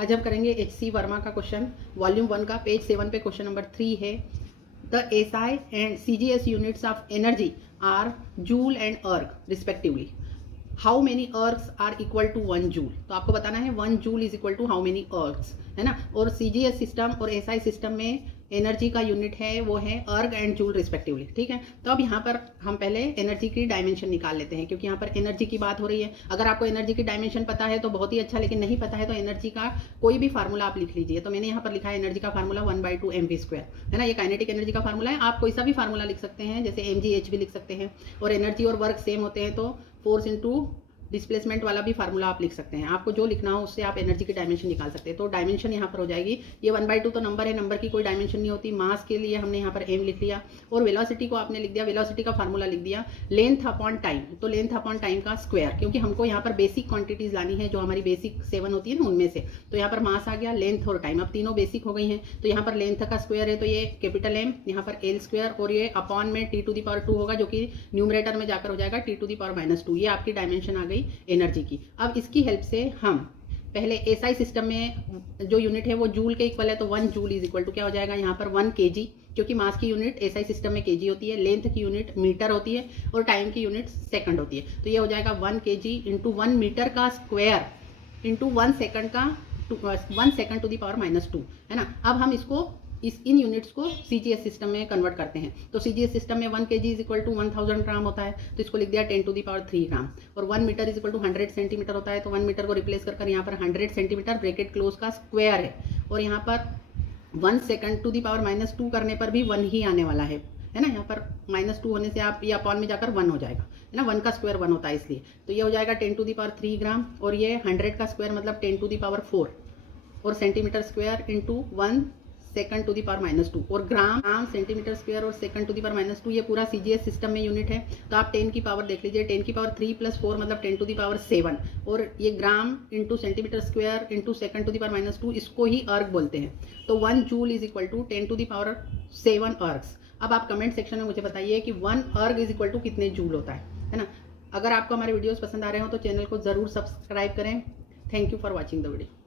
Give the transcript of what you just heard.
आज हम करेंगे HC वर्मा का क्वेश्चन, वॉल्यूम 1 का, पेज 7 पे क्वेश्चन नंबर 3 है। The SI and CGS units of energy are joule and erg respectively. How many ergs are equal to 1 joule. तो आपको बताना है 1 joule is equal to how many ergs, है ना। और CGS सिस्टम और SI सिस्टम में एनर्जी का यूनिट है वो है अर्ग एंड जूल रिस्पेक्टिवली, ठीक है। तो अब यहाँ पर हम पहले एनर्जी की डायमेंशन निकाल लेते हैं, क्योंकि यहाँ पर एनर्जी की बात हो रही है। अगर आपको एनर्जी की डायमेंशन पता है तो बहुत ही अच्छा, लेकिन नहीं पता है तो एनर्जी का कोई भी फार्मूला आप लिख लीजिए। तो मैंने यहाँ पर लिखा है एनर्जी का फार्मूला 1/2 mv², है ना। ये काइनेटिक एनर्जी का फार्मूला है। आप कोई सा भी फार्मूला लिख सकते हैं, जैसे mgh भी लिख सकते हैं। और एनर्जी और वर्क सेम होते हैं तो फोर्स इंटू डिस्प्लेसमेंट वाला भी फार्मूला आप लिख सकते हैं। आपको जो लिखना हो उससे आप एनर्जी की डायमेंशन निकाल सकते हैं। तो डायमेंशन यहाँ पर हो जाएगी, ये 1/2 तो नंबर है, नंबर की कोई डायमेंशन नहीं होती। मास के लिए हमने यहाँ पर m लिख लिया और वेलोसिटी को आपने लिख दिया, वेलोसिटी का फार्मूला लिख दिया लेंथ अपॉन टाइम। तो लेंथ अपॉन टाइम का स्क्वायर, क्योंकि हमको यहाँ पर बेसिक क्वांटिटीज लानी है जो हमारी बेसिक 7 होती है ना उनमें से। तो यहाँ पर मास आ गया, लेंथ और टाइम, अब तीनों बेसिक हो गई हैं। तो यहाँ पर लेंथ का स्क्वायर है तो ये कैपिटल M, यहाँ पर L² और ये अपॉन में T⁻² होगा, जो कि न्यूमरेटर में जाकर हो जाएगा T⁻²। ये आपकी डायमेंशन आ गई एनर्जी की। अब इसकी हेल्प से हम पहले SI सिस्टम में जो यूनिट है वो जूल के इक्वल है, तो 1 जूल इज इक्वल टू क्या हो जाएगा यहाँ पर 1 kg, क्योंकि मास की यूनिट SI सिस्टम में kg होती है, लेंथ की यूनिट मीटर होती है और टाइम की यूनिट सेकंड होती है। तो ये हो जाएगा 1 kg इंटू 1 मीटर का स्क्वायर इंटू 1 सेकंड का 1 सेकंड टू द पावर -2, है ना। अब हम इसको इन यूनिट्स को CGS सिस्टम में कन्वर्ट करते हैं। तो CGS सिस्टम में 1 kg इज इक्वल टू 1000 ग्राम होता है, तो इसको लिख दिया 10⁻³ ग्राम। और 1 metre is equal to 100 centimetre होता है, तो 1 मीटर को रिप्लेस कर यहाँ पर 100 सेंटीमीटर ब्रैकेट क्लोज का स्क्वायर है। और यहाँ पर 1 सेकंड टू द पावर -2 करने पर भी 1 ही आने वाला है ना। यहाँ पर -2 होने से आप ये अपॉन में जाकर 1 हो जाएगा, है ना। 1 का स्क्वायर 1 होता है इसलिए। तो ये हो जाएगा 10⁻³ ग्राम और ये 100 का स्क्वायर मतलब 10⁻4 और centimetre square into 1 second to the power -2 और ग्राम सेंटीमीटर स्क्वायर और सेकंड टू दी पावर -2 ये पूरा CGS सिस्टम में यूनिट है। तो आप 10 की पावर देख लीजिए, 10 की पावर 3 + 4 मतलब 10 टू दी पावर 7 और ये gram into centimetre square into second to the power -2, इसको ही अर्ग बोलते हैं। तो 1 joule is equal to 10 to the power 7 ergs. अब आप कमेंट सेक्शन में मुझे बताइए कि 1 अर्ग इज इक्वल टू कितने जूल होता है ना। अगर आपको हमारे वीडियोस पसंद आ रहे हो तो चैनल को जरूर सब्सक्राइब करें। Thank you for watching the video.